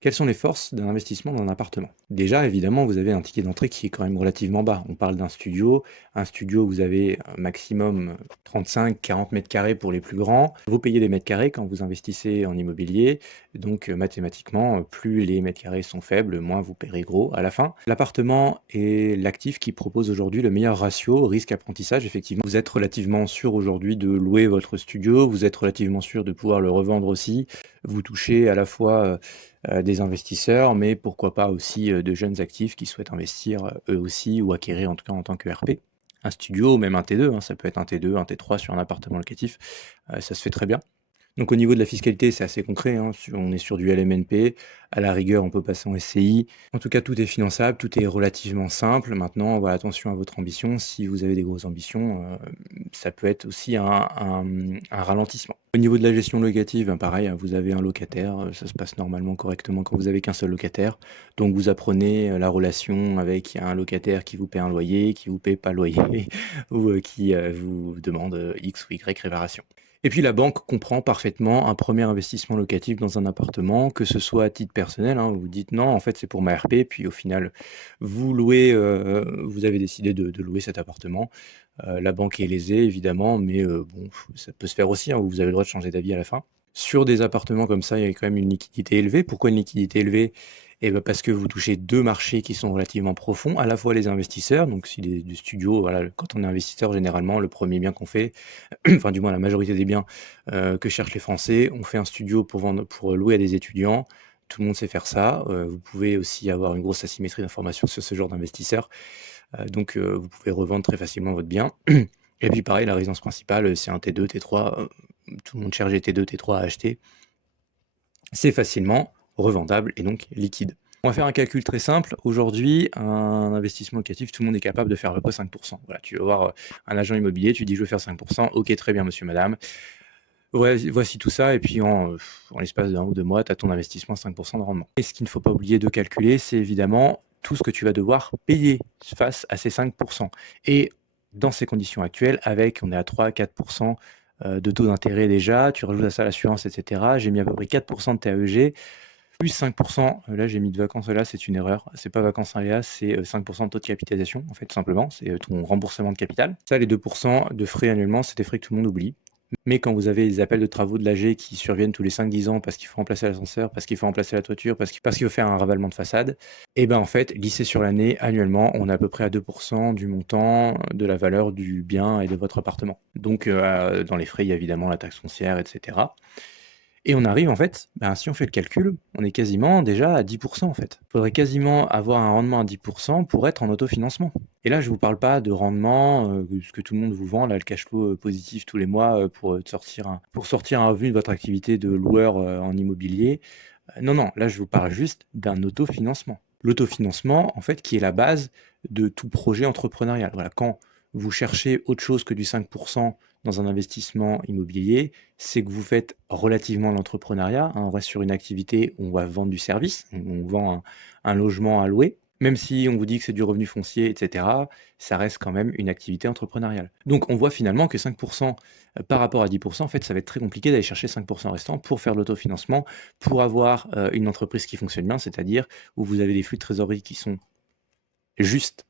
Quelles sont les forces d'un investissement dans un appartement? Déjà, évidemment, vous avez un ticket d'entrée qui est quand même relativement bas. On parle d'un studio. Un studio, vous avez un maximum 35-40 mètres carrés pour les plus grands. Vous payez des mètres carrés quand vous investissez en immobilier. Donc, mathématiquement, plus les mètres carrés sont faibles, moins vous paierez gros à la fin. L'appartement est l'actif qui propose aujourd'hui le meilleur ratio risque-apprentissage. Effectivement, vous êtes relativement sûr aujourd'hui de louer votre studio. Vous êtes relativement sûr de pouvoir le revendre aussi. Vous touchez à la fois des investisseurs, mais pourquoi pas aussi, de jeunes actifs qui souhaitent investir, eux aussi ou acquérir en tout cas en tant que RP. Un studio ou même un T2, hein, ça peut être un T2, un T3 sur un appartement locatif, ça se fait très bien. Donc au niveau de la fiscalité, c'est assez concret, hein, on est sur du LMNP, à la rigueur, on peut passer en SCI. En tout cas, tout est finançable, tout est relativement simple. Maintenant, voilà, attention à votre ambition. Si vous avez des grosses ambitions, ça peut être aussi un ralentissement. Au niveau de la gestion locative, ben pareil, hein, vous avez un locataire, ça se passe normalement correctement quand vous avez qu'un seul locataire. Donc vous apprenez, la relation avec un locataire qui vous paie un loyer, qui vous paie pas le loyer ou, qui, vous demande, X ou Y réparation. Et puis la banque comprend parfaitement un premier investissement locatif dans un appartement, que ce soit à titre personnel, hein, vous vous dites: «Non, en fait, c'est pour ma RP», puis au final, vous louez, vous avez décidé de louer cet appartement. La banque est lésée évidemment, mais bon, ça peut se faire aussi, hein, vous avez le droit de changer d'avis à la fin. Sur des appartements comme ça, il y a quand même une liquidité élevée. Pourquoi une liquidité élevée? Et bah, parce que vous touchez 2 marchés qui sont relativement profonds, à la fois les investisseurs, donc si des studios, voilà, quand on est investisseur généralement, le premier bien qu'on fait, enfin du moins la majorité des biens, que cherchent les Français, on fait un studio pour louer à des étudiants. Tout le monde sait faire ça, vous pouvez aussi avoir une grosse asymétrie d'information sur ce genre d'investisseurs. Donc vous pouvez revendre très facilement votre bien. Et puis pareil, la résidence principale, c'est un T2, T3, tout le monde cherche des T2, T3 à acheter. C'est facilement revendable et donc liquide. On va faire un calcul très simple. Aujourd'hui, un investissement locatif, tout le monde est capable de faire à peu près 5. Voilà, tu vas voir, un agent immobilier, tu dis: «Je veux faire 5. OK, très bien monsieur, madame. Ouais, voici tout ça et puis en l'espace d'1 ou 2 mois, tu as ton investissement à 5 de rendement. Et ce qu'il ne faut pas oublier de calculer, c'est évidemment tout ce que tu vas devoir payer face à ces 5. Et dans ces conditions actuelles, avec on est à 3-4 de taux d'intérêt déjà, tu rajoutes à ça l'assurance et cetera. J'ai mis à peu près 4 de TAEG, plus 5. Là j'ai mis de vacances là, c'est une erreur. C'est pas vacances aléas, c'est, 5 de taux de capitalisation en fait, tout simplement. C'est, ton remboursement de capital. Ça, les 2 de frais annuellement, c'est des frais que tout le monde oublie. Mais quand vous avez les appels de travaux de l'AG qui surviennent tous les 5-10 ans parce qu'il faut remplacer l'ascenseur, parce qu'il faut remplacer la toiture, parce qu'il faut faire un ravalement de façade, et ben, en fait, lissé sur l'année, annuellement, on est à peu près à 2 du montant de la valeur du bien et de votre appartement. Donc, dans les frais, il y a évidemment la taxe foncière et cetera. Et on arrive en fait, ben, si on fait le calcul, on est quasiment déjà à 10 en fait. Il faudrait quasiment avoir un rendement à 10 pour être en autofinancement. Et là, je vous parle pas de rendement, ce que tout le monde vous vend là, le cash flow, positif tous les mois, pour sortir un revenu de votre activité de loueur, en immobilier. Non, non, là, je vous parle juste d'un autofinancement. L'autofinancement, en fait, qui est la base de tout projet entrepreneurial. Voilà, quand vous cherchez autre chose que du 5 dans un investissement immobilier, c'est que vous faites relativement l'entrepreneuriat, hein. On reste sur une activité où on va vendre du service, on vend un logement à louer. Même si on vous dit que c'est du revenu foncier, et cetera, ça reste quand même une activité entrepreneuriale. Donc on voit finalement que 5 par rapport à 10 en fait, ça va être très compliqué d'aller chercher 5 restants pour faire de l'autofinancement, pour avoir, une entreprise qui fonctionne bien, c'est-à-dire où vous avez des flux de trésorerie qui sont juste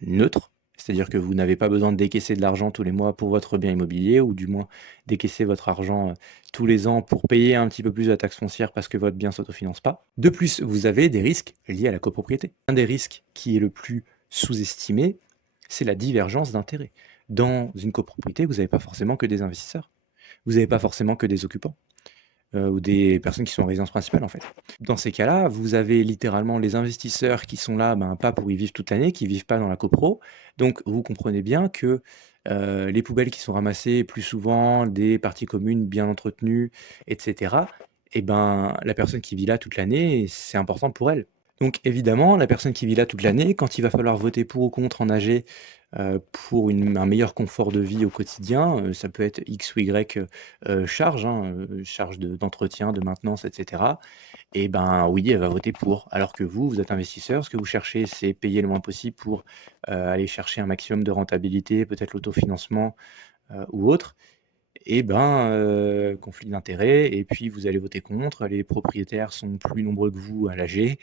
neutre, c'est-à-dire que vous n'avez pas besoin de décaisser de l'argent tous les mois pour votre bien immobilier ou du moins décaisser votre argent, tous les ans pour payer un petit peu plus de taxe foncière parce que votre bien s'autofinance pas. De plus, vous avez des risques liés à la copropriété. Un des risques qui est le plus sous-estimé, c'est la divergence d'intérêts. Dans une copropriété, vous n'avez pas forcément que des investisseurs, vous n'avez pas forcément que des occupants ou des personnes qui sont en résidence principale, en fait. Dans ces cas-là, vous avez littéralement les investisseurs qui sont là, ben, pas pour y vivre toute l'année, qui vivent pas dans la copro. Donc vous comprenez bien que, les poubelles qui sont ramassées plus souvent, des parties communes bien entretenues et cetera, et ben, la personne qui vit là toute l'année, c'est important pour elle. Donc évidemment, la personne qui vit là toute l'année, quand il va falloir voter pour ou contre en AG, pour un meilleur confort de vie au quotidien, ça peut être X ou Y, charges, hein, charges d'entretien, de maintenance et cetera, et ben, oui, elle va voter pour. Alors que vous êtes investisseur, ce que vous cherchez, c'est payer le moins possible pour, aller chercher un maximum de rentabilité, peut-être l'autofinancement, ou autre. et ben, conflit d'intérêts et puis vous allez voter contre, les propriétaires sont plus nombreux que vous à l'AG et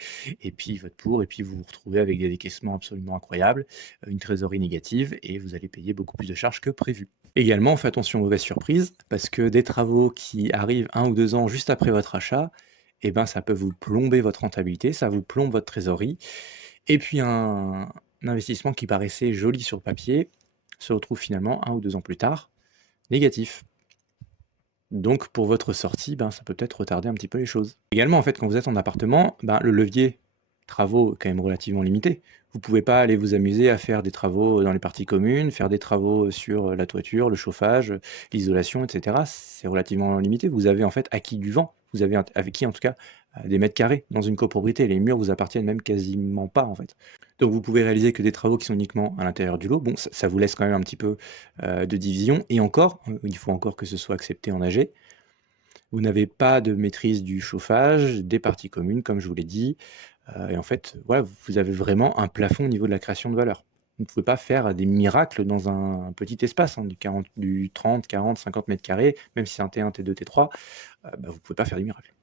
puis ils votent pour et puis vous vous retrouvez avec des décaissements absolument incroyables, une trésorerie négative et vous allez payer beaucoup plus de charges que prévu. Également, faites attention aux mauvaises surprises parce que des travaux qui arrivent 1 ou 2 ans juste après votre achat, et ben, ça peut vous plomber votre rentabilité, ça vous plombe votre trésorerie et puis un investissement qui paraissait joli sur le papier se retrouve finalement 1 ou 2 ans plus tard négatif. Donc pour votre sortie, ben, ça peut peut-être retarder un petit peu les choses. Également, en fait, quand vous êtes en appartement, ben, le levier travaux est quand même relativement limité. Vous pouvez pas aller vous amuser à faire des travaux dans les parties communes, faire des travaux sur la toiture, le chauffage, l'isolation, et cetera. C'est relativement limité. Vous avez en fait acquis du vent. Vous avez acquis en tout cas des mètres carrés dans une copropriété. Les murs vous appartiennent même quasiment pas en fait. Donc vous pouvez réaliser que des travaux qui sont uniquement à l'intérieur du lot, bon, ça vous laisse quand même un petit peu de division. Et encore, il faut encore que ce soit accepté en AG. Vous n'avez pas de maîtrise du chauffage, des parties communes, comme je vous l'ai dit. Et en fait, voilà, vous avez vraiment un plafond au niveau de la création de valeur. Vous ne pouvez pas faire des miracles dans un petit espace, hein, du 30, 40, 50 mètres carrés, même si c'est un T1, T2, T3, bah, vous ne pouvez pas faire des miracles.